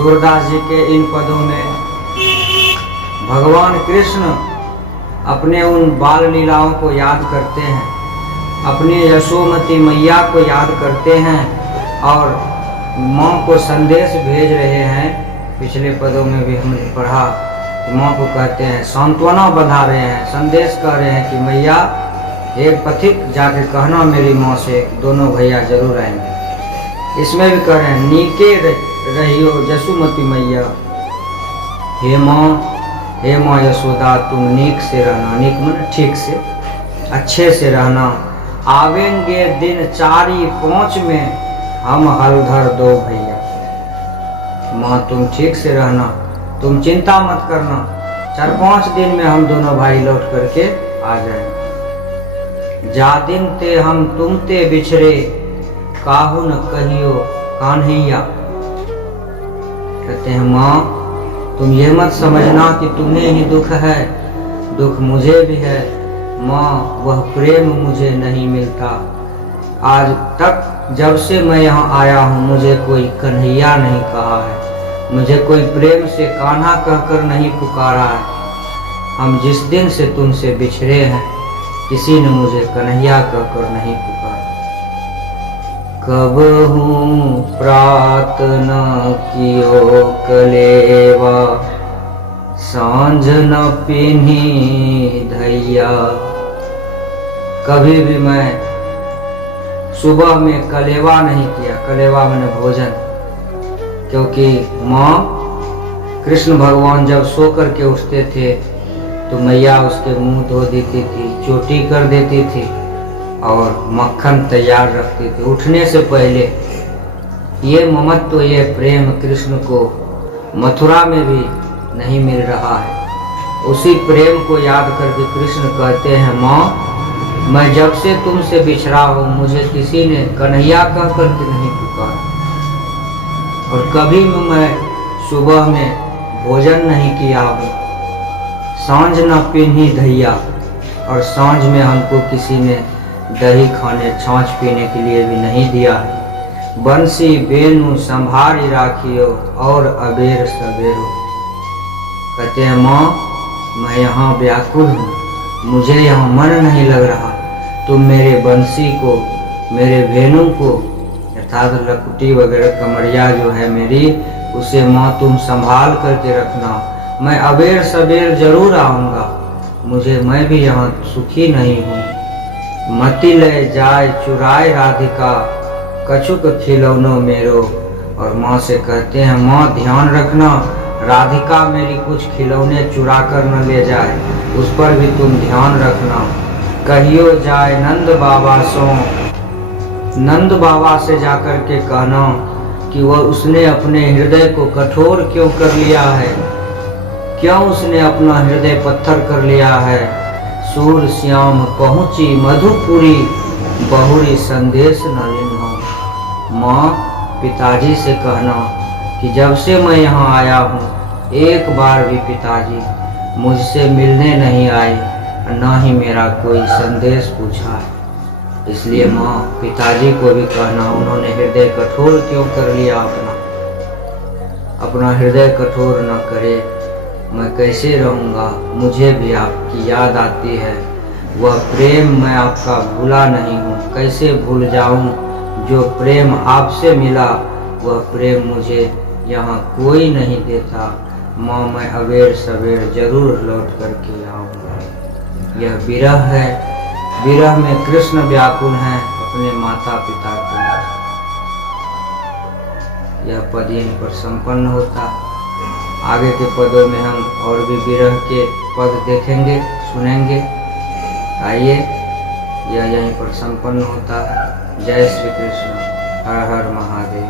सूरदास जी के इन पदों में भगवान कृष्ण अपने उन बाल लीलाओं को याद करते हैं, अपने यशोमती मैया को याद करते हैं और माँ को संदेश भेज रहे हैं। पिछले पदों में भी हमने पढ़ा कि माँ को कहते हैं, सांत्वना बंधा रहे हैं, संदेश कह रहे हैं कि मैया एक पथिक जाके कहना मेरी माँ से दोनों भैया जरूर आएंगे। इसमें भी कह रहे हैं, नीके रहियो यशोमती मैया, हे माँ यशोदा तुम नीक से रहना, नीक मन ठीक से अच्छे से रहना। आवेंगे दिन 4-5 में हम हलधर 2 भैया। माँ तुम ठीक से रहना, तुम चिंता मत करना, 4-5 दिन में हम दोनों भाई लौट करके आ जाएंगे। जा दिन ते हम तुम ते बिछड़े, काहू न कहियो कान्हैया। कहते हैं माँ तुम ये मत समझना कि तुम्हें ही दुख है, दुख मुझे भी है। माँ वह प्रेम मुझे नहीं मिलता। आज तक जब से मैं यहाँ आया हूँ मुझे कोई कन्हैया नहीं कहा है, मुझे कोई प्रेम से कान्हा कहकर नहीं पुकारा है। हम जिस दिन से तुमसे बिछड़े हैं किसी ने मुझे कन्हैया कहकर नहीं पुकारा। कब हूँ प्रार्थना कियो कलेवा, सांझ न पिन्ही धैया। कभी भी मैं सुबह में कलेवा नहीं किया, कलेवा मैंने भोजन, क्योंकि माँ कृष्ण भगवान जब सो कर के उठते थे तो मैया उसके मुंह धो देती थी, चोटी कर देती थी और मक्खन तैयार रखती थी उठने से पहले। ये ममत्व, ये प्रेम कृष्ण को मथुरा में भी नहीं मिल रहा है। उसी प्रेम को याद करके कृष्ण कहते हैं, माँ मैं जब से तुमसे बिछड़ा हूँ मुझे किसी ने कन्हैया कह करके नहीं पुकारा, और कभी मैं सुबह में भोजन नहीं किया हूँ। सांझ न पिन्ही धैया, और सांझ में हमको किसी ने दही खाने छाछ पीने के लिए भी नहीं दिया है। बंसी बेनु संभारी राखियो और अबेर सबेरो। कहते हैं माँ मैं यहाँ व्याकुल हूँ, मुझे यहाँ मन नहीं लग रहा, तुम मेरे बंसी को, मेरे भेनु को, अर्थात लकुटी वगैरह कमरिया जो है मेरी, उसे माँ तुम संभाल करके रखना। मैं अबेर सबेर जरूर आऊँगा, मैं भी यहाँ सुखी नहीं हूँ। मति ले जाए चुराए राधिका, कछुक खिलौनो मेरो। और माँ से कहते हैं माँ ध्यान रखना, राधिका मेरी कुछ खिलौने चुरा कर न ले जाए, उस पर भी तुम ध्यान रखना। कहियो जाए नंद बाबा सो, नंद बाबा से जाकर के कहना कि वह उसने अपने हृदय को कठोर क्यों कर लिया है, क्यों उसने अपना हृदय पत्थर कर लिया है। सूर श्याम पहुँची मधुपुरी, बहुरी संदेश न लिन्हो। माँ पिताजी से कहना कि जब से मैं यहाँ आया हूँ एक बार भी पिताजी मुझसे मिलने नहीं आए, न ही मेरा कोई संदेश पूछा है। इसलिए माँ पिताजी को भी कहना उन्होंने हृदय कठोर क्यों कर लिया, अपना हृदय कठोर न करे। मैं कैसे रहूँगा, मुझे भी आपकी याद आती है। वह प्रेम मैं आपका भूला नहीं हूँ, कैसे भूल जाऊँ जो प्रेम आपसे मिला, वह प्रेम मुझे यहाँ कोई नहीं देता। माँ मैं अबेर सवेर जरूर लौट करके आऊँगा। यह विरह है, विरह में कृष्ण व्याकुल हैं अपने माता पिता के लिए। यह पद यहीं पर संपन्न होता। आगे के पदों में हम और भी विरह के पद देखेंगे, सुनेंगे। आइए, यह यहीं पर संपन्न होता है। जय श्री कृष्ण, हर हर महादेव।